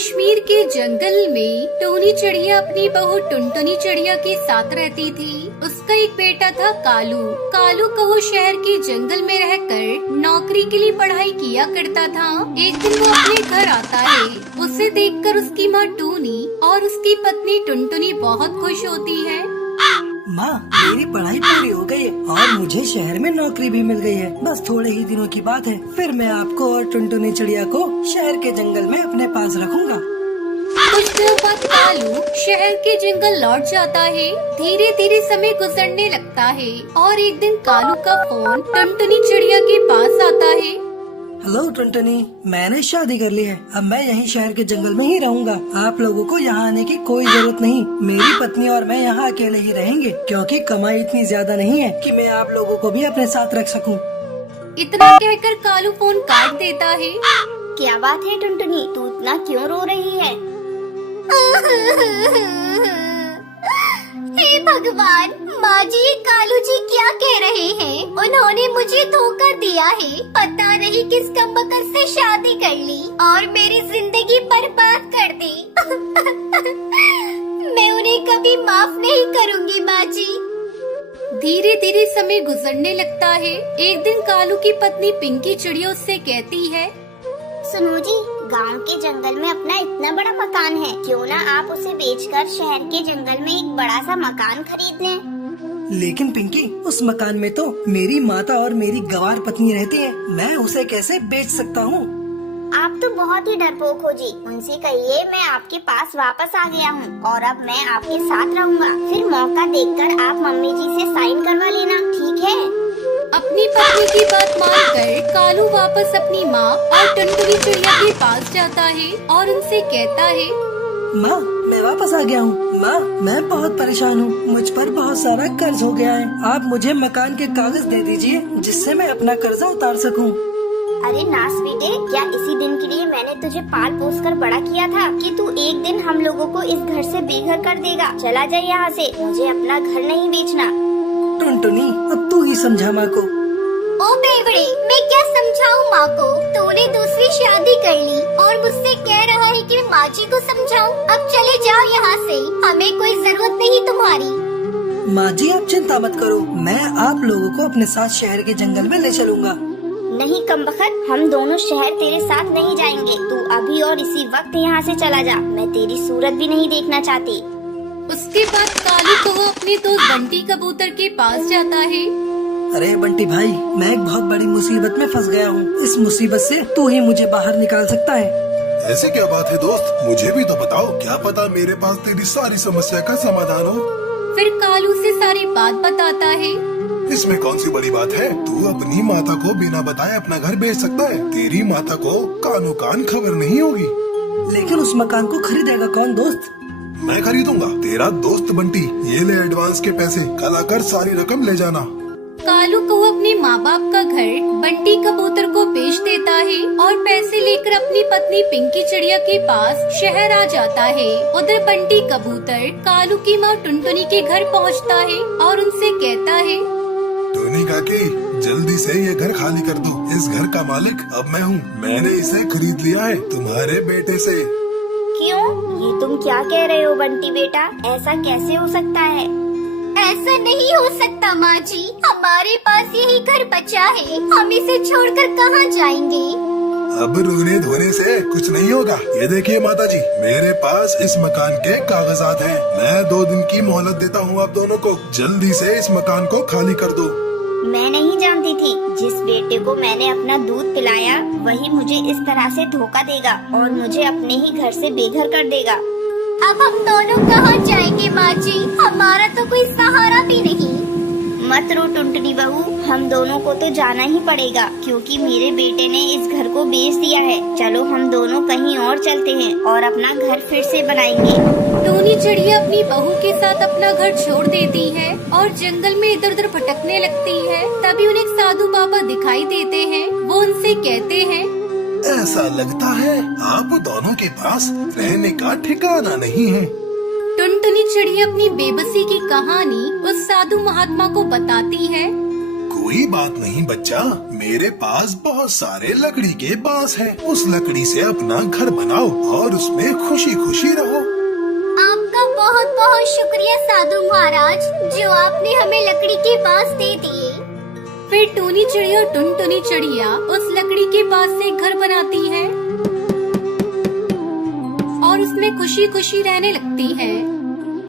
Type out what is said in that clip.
कश्मीर के जंगल में टूनी चिड़िया अपनी बहू टुनटुनी चिड़िया के साथ रहती थी। उसका एक बेटा था कालू। कालू कहो शहर के जंगल में रहकर नौकरी के लिए पढ़ाई किया करता था। एक दिन वो अपने घर आता है। उसे देखकर उसकी माँ टूनी और उसकी पत्नी टुनटुनी बहुत खुश होती है। माँ, मेरी पढ़ाई पूरी हो गई है और मुझे शहर में नौकरी भी मिल गई है। बस थोड़े ही दिनों की बात है, फिर मैं आपको और टुनटुनी चिड़िया को शहर के जंगल में अपने पास रखूंगा। कुछ दिनों बाद कालू शहर के जंगल लौट जाता है। धीरे धीरे समय गुजरने लगता है और एक दिन कालू का फोन टुनटुनी चिड़िया के पास आता है। हेलो टुनटुनी, मैंने शादी कर ली है। अब मैं यहीं शहर के जंगल में ही रहूंगा। आप लोगों को यहाँ आने की कोई जरूरत नहीं। मेरी पत्नी और मैं यहाँ अकेले ही रहेंगे, क्योंकि कमाई इतनी ज्यादा नहीं है कि मैं आप लोगों को भी अपने साथ रख सकूं। इतना कहकर कालू फोन काट देता है। क्या बात है टुनटुनी, तू इतना क्यों रो रही है? हे भगवान, माँ जी कालू जी क्या कह रहे हैं? उन्होंने मुझे धोखा दिया है। पता नहीं किस कमबख्त से शादी कर ली और मेरी जिंदगी बर्बाद कर दी। मैं उन्हें कभी माफ नहीं करूँगी माँ जी। धीरे धीरे समय गुजरने लगता है। एक दिन कालू की पत्नी पिंकी चिड़िया उससे कहती है, सुनो जी, गांव के जंगल में अपना इतना बड़ा मकान है, क्यों ना आप उसे बेचकर शहर के जंगल में एक बड़ा सा मकान खरीद लें। लेकिन पिंकी, उस मकान में तो मेरी माता और मेरी गंवार पत्नी रहती है। मैं उसे कैसे बेच सकता हूँ? आप तो बहुत ही डरपोक हो जी। उनसे कहिए मैं आपके पास वापस आ गया हूँ और अब मैं आपके साथ रहूँगा। फिर मौका देखकर आप मम्मी जी से साइन करवा लेना, ठीक है? अपनी पत्नी की बात मानकर कालू वापस अपनी माँ और टुनटुनी चिड़िया के पास जाता है और उनसे कहता है, माँ, मैं वापस आ गया हूँ। माँ, मैं बहुत परेशान हूँ। मुझ पर बहुत सारा कर्ज हो गया है। आप मुझे मकान के कागज दे दीजिए, जिससे मैं अपना कर्जा उतार सकूँ। अरे नास बेटे, क्या इसी दिन के लिए मैंने तुझे पाल पोस कर बड़ा किया था कि तू एक दिन हम लोगों को इस घर से बेघर कर देगा? चला जाए यहाँ से, मुझे अपना घर नहीं बेचना। टुनटुनी, अब तू ही समझा माँ को। ओ बेवड़े, मैं क्या समझाऊं माँ को? तूने दूसरी शादी कर ली और मुझसे कह रहा है कि माँ जी को समझाऊं। अब चले जाओ यहाँ से, हमें कोई जरूरत नहीं तुम्हारी। माँ जी, आप चिंता मत करो, मैं आप लोगों को अपने साथ शहर के जंगल में ले चलूंगा। नहीं कमबख्त, हम दोनों शहर तेरे साथ नहीं जाएंगे। तू अभी और इसी वक्त यहाँ से चला जा। मैं तेरी सूरत भी नहीं देखना चाहती। उसके बाद कालू को वो अपने दोस्त बंटी कबूतर के पास जाता है। अरे बंटी भाई, मैं एक बहुत बड़ी मुसीबत में फंस गया हूँ। इस मुसीबत से तू ही मुझे बाहर निकाल सकता है। ऐसे क्या बात है दोस्त, मुझे भी तो बताओ। क्या पता मेरे पास तेरी सारी समस्या का समाधान हो। फिर कालू से सारी बात बताता है। इसमें कौन सी बड़ी बात है? तू अपनी माता को बिना बताए अपना घर बेच सकता है। तेरी माता को कानो कान खबर नहीं होगी। लेकिन उस मकान को खरीदेगा कौन दोस्त? मैं खरीदूंगा। तेरा दोस्त बंटी। ये ले एडवांस के पैसे, कल आकर सारी रकम ले जाना। कालू को वो अपने माँ बाप का घर बंटी कबूतर को बेच देता है और पैसे लेकर अपनी पत्नी पिंकी चिड़िया के पास शहर आ जाता है। उधर बंटी कबूतर कालू की माँ टुनटुनी के घर पहुँचता है और उनसे कहता है, टोनी काकी, जल्दी से ये घर खाली कर दो। इस घर का मालिक अब मैं हूँ। मैंने इसे खरीद लिया है तुम्हारे बेटे से। क्यों? ये तुम क्या कह रहे हो बंटी बेटा? ऐसा कैसे हो सकता है? ऐसा नहीं हो सकता माँ जी, हमारे पास यही घर बचा है। हम इसे छोड़कर कहाँ जाएंगे? अब रोने धोने से कुछ नहीं होगा। ये देखिए माता जी, मेरे पास इस मकान के कागजात हैं। मैं 2 दिन की मोहलत देता हूँ आप दोनों को। जल्दी से इस मकान को खाली कर दो। मैं नहीं जानती थी, जिस बेटे को मैंने अपना दूध पिलाया वही मुझे इस तरह से धोखा देगा और मुझे अपने ही घर से बेघर कर देगा। अब हम दोनों कहाँ जाएंगे माँ जी? हमारा तो कोई सहारा भी नहीं। मत रो टुनटुनी बहू, हम दोनों को तो जाना ही पड़ेगा, क्योंकि मेरे बेटे ने इस घर को बेच दिया है। चलो हम दोनों कहीं और चलते हैं और अपना घर फिर से बनाएंगे। टूनी चिड़िया अपनी बहू के साथ अपना घर छोड़ देती है और जंगल में इधर उधर भटकने लगती है। तभी उन्हें एक साधु बाबा दिखाई देते हैं। वो उनसे कहते हैं, ऐसा लगता है आप दोनों के पास रहने का ठिकाना नहीं है। टुनटुनी चिड़िया अपनी बेबसी की कहानी उस साधु महात्मा को बताती है। कोई बात नहीं बच्चा, मेरे पास बहुत सारे लकड़ी के बांस हैं। उस लकड़ी से अपना घर बनाओ और उसमें खुशी खुशी रहो। आपका बहुत बहुत शुक्रिया साधु महाराज, जो आपने हमें लकड़ी के बांस दे दिए। फिर टूनी चिड़िया और टुनटुनी चिड़िया उस लकड़ी के बांस से घर बनाती है और उसमें खुशी खुशी रहने लगती है।